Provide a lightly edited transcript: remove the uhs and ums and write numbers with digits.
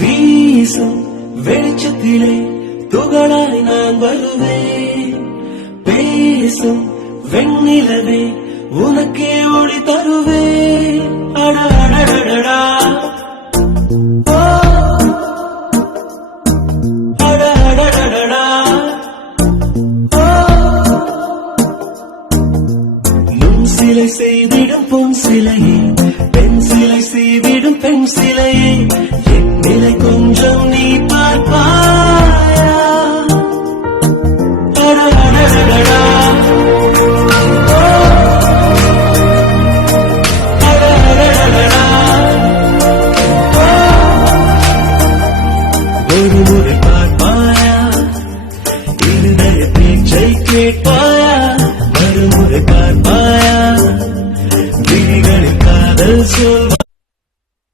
வீசும் வெளிச்சத்திலே துகளாய் நான் வருவேன். பேசும் வெண்ணிலவே உனக்கே ஒளி தருவேன். அடடடடா அடடடடா நுண் சிலை செய்திடும் பொன் சிலையே, பெண் சிலை செய்திடும் பெண் சிலையே, என் நிலை கொஞ்சம் நீ பார்ப்பாயா? அடடடடா